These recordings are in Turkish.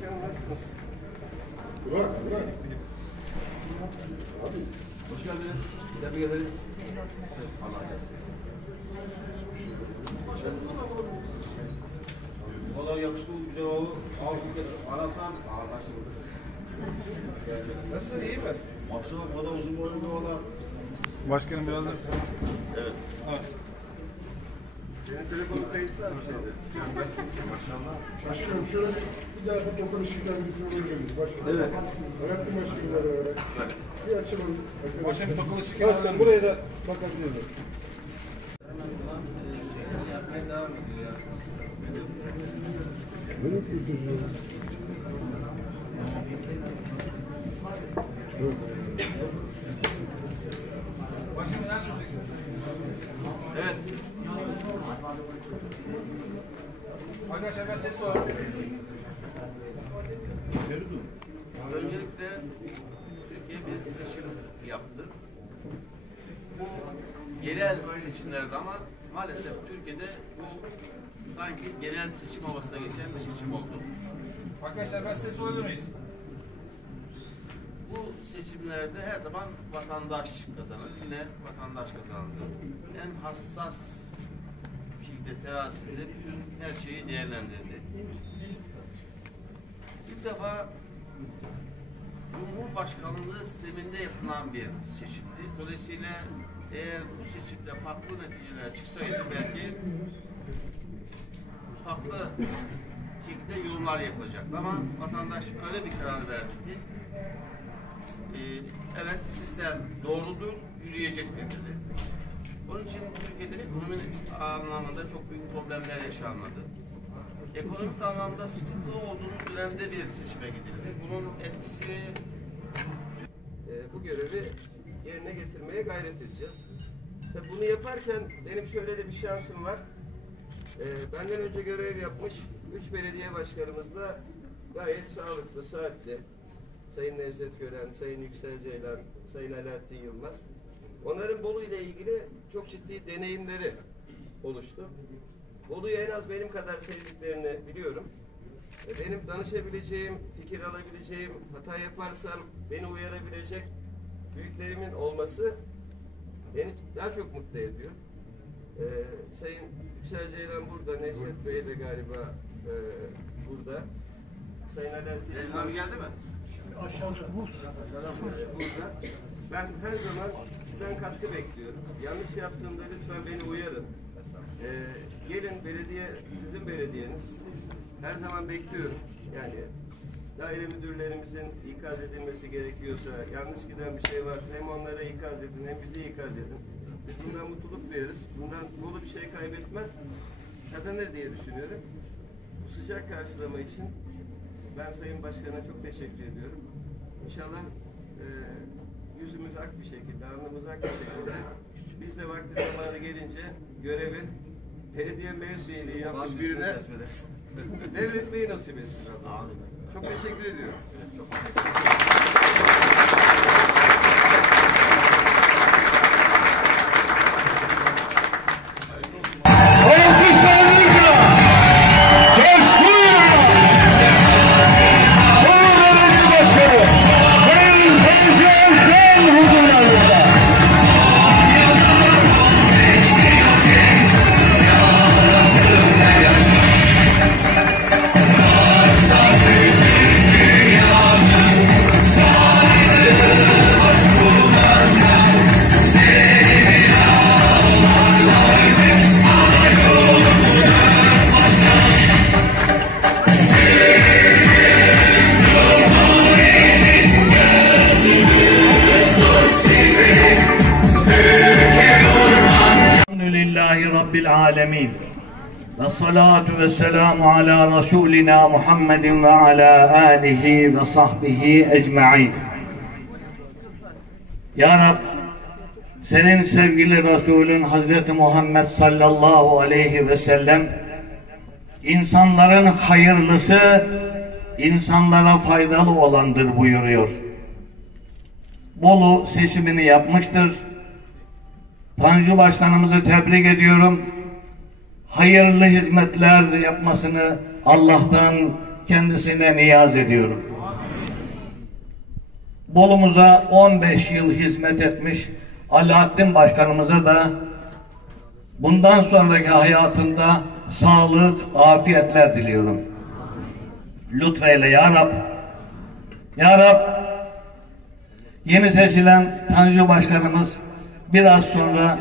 Başkanım nasılsınız? Bırak, bırak. Hoş geldiniz. Tebrik ederiz. Allah razı olsun. Valla yakıştı, güzel oldu. Al, arasam, ağırlaştı. Nasıl, iyi mi? Baksana bu kadar uzun boylu bir valla. Başkanım biraz da Evet. evet. Senin telefonun kayıtlı mı şeyde? Maşallah. Başkanım şöyle bir, bir daha bu tokalı şirkten birisini verelim. Başkanım. Evet. Hayatlı başkanım var öyle. Bir açalım. Başkanım tokalı şeker Başkanım buraya da bakabiliriz. Benim kültürüm. Evet. Başkanım neler söyleyeceksiniz? Evet. Arkadaşlar ben ses sorayım. Öncelikle Türkiye bir seçim yaptı. Bu yerel seçimlerdi ama maalesef Türkiye'de bu sanki genel seçim havasına geçen bir seçim oldu. Arkadaşlar ben ses sorabilir miyiz? Bu seçimlerde her zaman vatandaş kazanır. Yine vatandaş kazandı. En hassas şekilde terazide bütün her şeyi değerlendirdi. İlk defa Cumhurbaşkanlığı sisteminde yapılan bir seçimdi. Dolayısıyla eğer bu seçimde farklı neticeler çıksaydı belki farklı şekilde yorumlar yapılacaktı. Ama vatandaş öyle bir karar verdi ki e, evet sistem doğrudur, yürüyecektir dedi. Onun için Türkiye'de ekonomi anlamında çok büyük problemler yaşanmadı. Ekonomik anlamda sıkıntılı olduğunu dönemde bir seçime gidildi. Bunun etkisi Ee, bu görevi yerine getirmeye gayret edeceğiz. Tabii bunu yaparken benim şöyle de bir şansım var. Ee, benden önce görev yapmış üç belediye başkanımız da gayet sağlıklı, saatli. Sayın Nevzet Gören, Sayın Yüksel Ceylan, Sayın Alaaddin Yılmaz. Onların Bolu ile ilgili çok ciddi deneyimleri oluştu. Bolu'yu en az benim kadar sevdiklerini biliyorum. E, Benim danışabileceğim, fikir alabileceğim, hata yaparsam beni uyarabilecek büyüklerimin olması beni daha çok mutlu ediyor. Ee, Sayın Yüksel Ceylan burada, Necdet Bey de galiba e, burada. Sayın Alaaddin abi geldi mi? ee, burada. Ben her zaman sizden katkı bekliyorum. Yanlış yaptığımda lütfen beni uyarın. Ee, gelin belediye, sizin belediyeniz. Her zaman bekliyorum. Yani daire müdürlerimizin ikaz edilmesi gerekiyorsa, yanlış giden bir şey varsa hem onlara ikaz edin hem bizi ikaz edin. Biz bundan mutluluk duyarız. Bundan dolu bir şey kaybetmez, kazanır diye düşünüyorum. Bu sıcak karşılama için ben Sayın Başkan'a çok teşekkür ediyorum. İnşallah e, yüzümüz ak bir şekilde, alnımız ak bir şekilde biz de vakti zamanı gelince görevi belediye üyeliği yapmış birine devretmeyi nasip etsin. Çok teşekkür ediyorum. Çok Alkışlarınızla, Resulina Muhammedin ve ala alihi ve sahbihi ecma'in. Ya Rab, senin sevgili Resulün Hazreti Muhammed sallallahu aleyhi ve sellem, insanların hayırlısı, insanlara faydalı olandır buyuruyor. Bolu seçimini yapmıştır. Tanju Başkanımızı tebrik ediyorum. Hayırlı hizmetler yapmasını Allah'tan kendisine niyaz ediyorum. Bolumuza 15 yıl hizmet etmiş Alaaddin Başkanımıza da bundan sonraki hayatında sağlık, afiyetler diliyorum. Lütfeyle ya Rab. Ya Rab yeni seçilen Tanju Başkanımız biraz sonra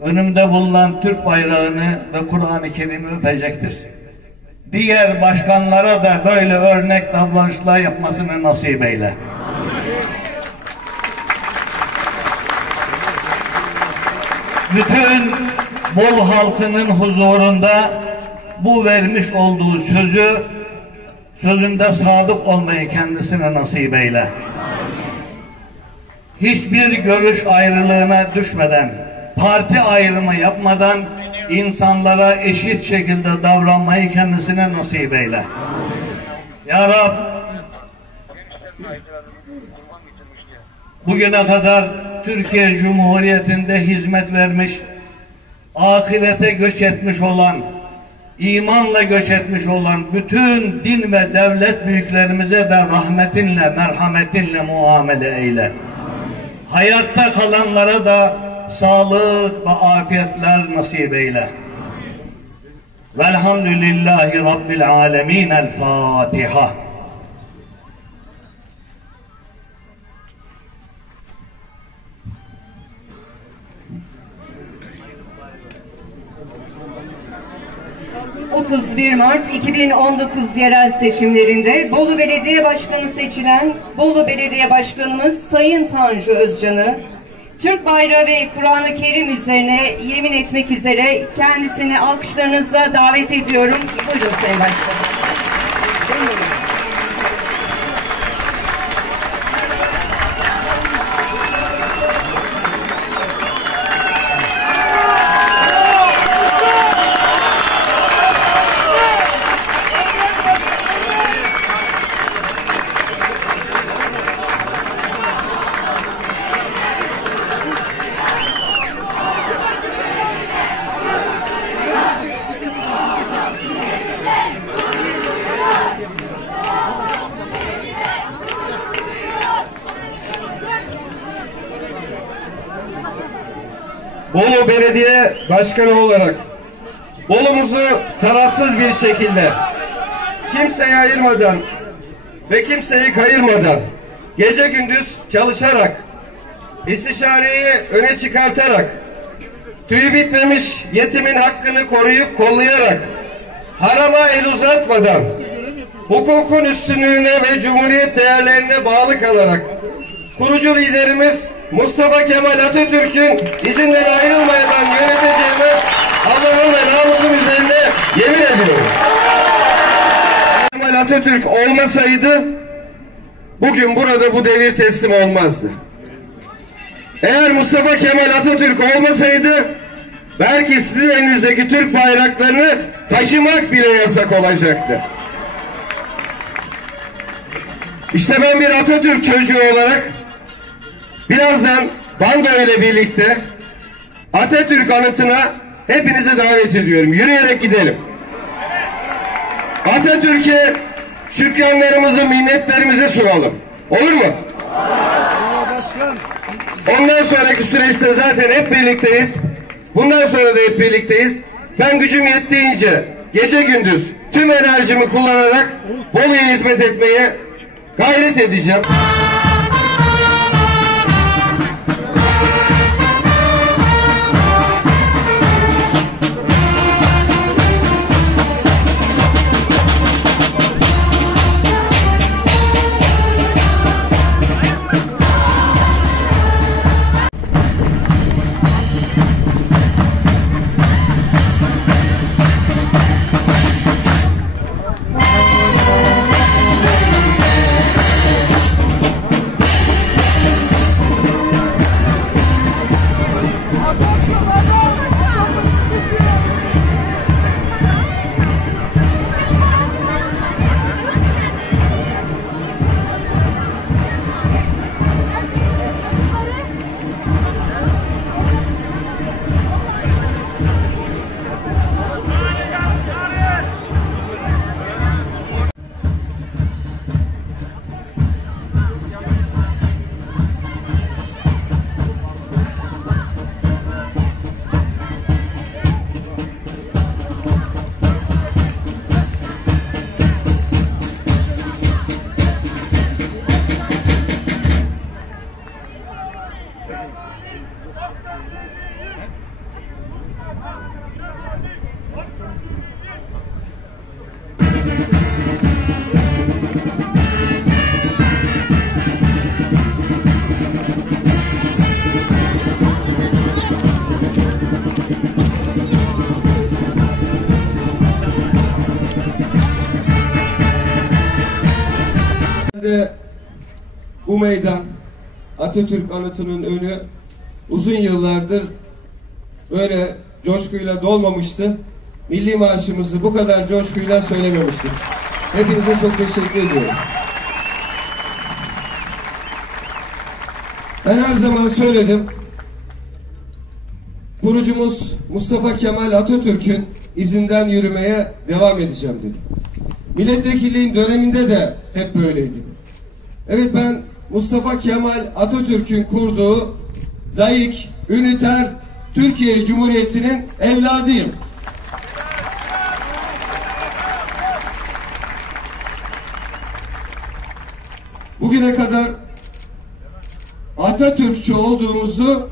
önümde bulunan Türk bayrağını ve Kur'an-ı Kerim'i öpecektir. Diğer başkanlara da böyle örnek davranışlar yapmasını nasip eyle. Bütün Bol halkının huzurunda bu vermiş olduğu sözü sözünde sadık olmayı kendisine nasip eyle. Hiçbir görüş ayrılığına düşmeden, parti ayrımı yapmadan insanlara eşit şekilde davranmayı kendisine nasip eyle. Ya Rab, bugüne kadar Türkiye Cumhuriyeti'nde hizmet vermiş, ahirete göç etmiş olan, imanla göç etmiş olan bütün din ve devlet büyüklerimize de rahmetinle, merhametinle muamele eyle. Hayatta kalanlara da sağlık ve afiyetler nasip eyle. Velhamdülillahi Rabbil alemin. El Fatiha. ...31 Mart 2019 yerel seçimlerinde Bolu Belediye Başkanı seçilen Bolu Belediye Başkanımız Sayın Tanju Özcan'ı Türk bayrağı ve Kur'an-ı Kerim üzerine yemin etmek üzere kendisini alkışlarınızla davet ediyorum. Buyurun Sayın Başkanım. Bolu Belediye Başkanı olarak Bolu'muzu tarafsız bir şekilde kimseye ayırmadan ve kimseyi kayırmadan gece gündüz çalışarak istişareyi öne çıkartarak tüyü bitmemiş yetimin hakkını koruyup kollayarak harama el uzatmadan hukukun üstünlüğüne ve cumhuriyet değerlerine bağlı kalarak kurucu liderimiz Mustafa Kemal Atatürk'ün izinden ayrılmadan yöneteceğime Allah'ın ve namusum üzerine yemin ediyorum. Kemal Atatürk olmasaydı bugün burada bu devir teslim olmazdı. Eğer Mustafa Kemal Atatürk olmasaydı belki sizin elinizdeki Türk bayraklarını taşımak bile yasak olacaktı. İşte ben bir Atatürk çocuğu olarak birazdan bando ile birlikte Atatürk anıtına hepinizi davet ediyorum. Yürüyerek gidelim. Atatürk'e şükranlarımızı, minnetlerimizi sunalım. Olur mu? Ondan sonraki süreçte zaten hep birlikteyiz. Bundan sonra da hep birlikteyiz. Ben gücüm yettiğince gece gündüz tüm enerjimi kullanarak Bolu'ya hizmet etmeye gayret edeceğim. Meydan Atatürk anıtının önü uzun yıllardır böyle coşkuyla dolmamıştı. Milli marşımızı bu kadar coşkuyla söylememiştik. Hepinize çok teşekkür ediyorum. Ben her zaman söyledim. Kurucumuz Mustafa Kemal Atatürk'ün izinden yürümeye devam edeceğim dedim. Milletvekilliğim döneminde de hep böyleydi. Evet ben Mustafa Kemal Atatürk'ün kurduğu layık, üniter Türkiye Cumhuriyeti'nin evladıyım. Bugüne kadar Atatürkçü olduğumuzu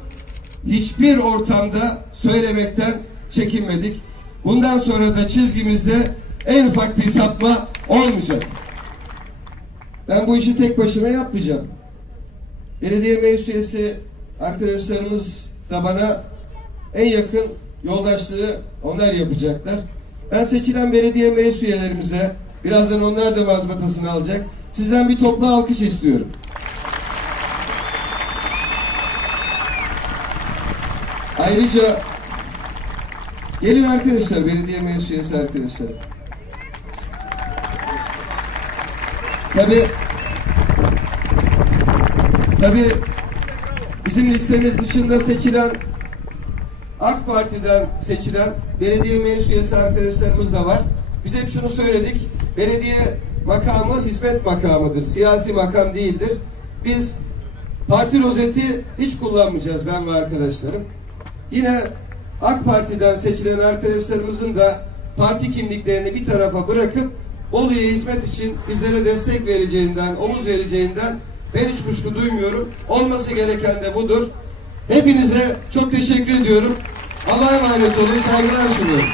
hiçbir ortamda söylemekten çekinmedik. Bundan sonra da çizgimizde en ufak bir sapma olmayacak. Ben bu işi tek başına yapmayacağım. Belediye meclis arkadaşlarımız da bana en yakın yoldaşlığı onlar yapacaklar. Ben seçilen belediye meclis üyelerimize birazdan onlar da mazbatasını alacak. Sizden bir toplu alkış istiyorum. Ayrıca gelin arkadaşlar belediye meclis üyesi arkadaşlar. Tabi tabi bizim listemiz dışında seçilen AK Parti'den seçilen belediye meclis üyesi arkadaşlarımız da var. Biz hep şunu söyledik. Belediye makamı hizmet makamıdır. Siyasi makam değildir. Biz parti rozeti hiç kullanmayacağız ben ve arkadaşlarım. Yine AK Parti'den seçilen arkadaşlarımızın da parti kimliklerini bir tarafa bırakıp Bolu'ya hizmet için bizlere destek vereceğinden, omuz vereceğinden ben hiç kuşku duymuyorum. Olması gereken de budur. Hepinize çok teşekkür ediyorum. Allah'a emanet olun. Saygılar sunuyorum.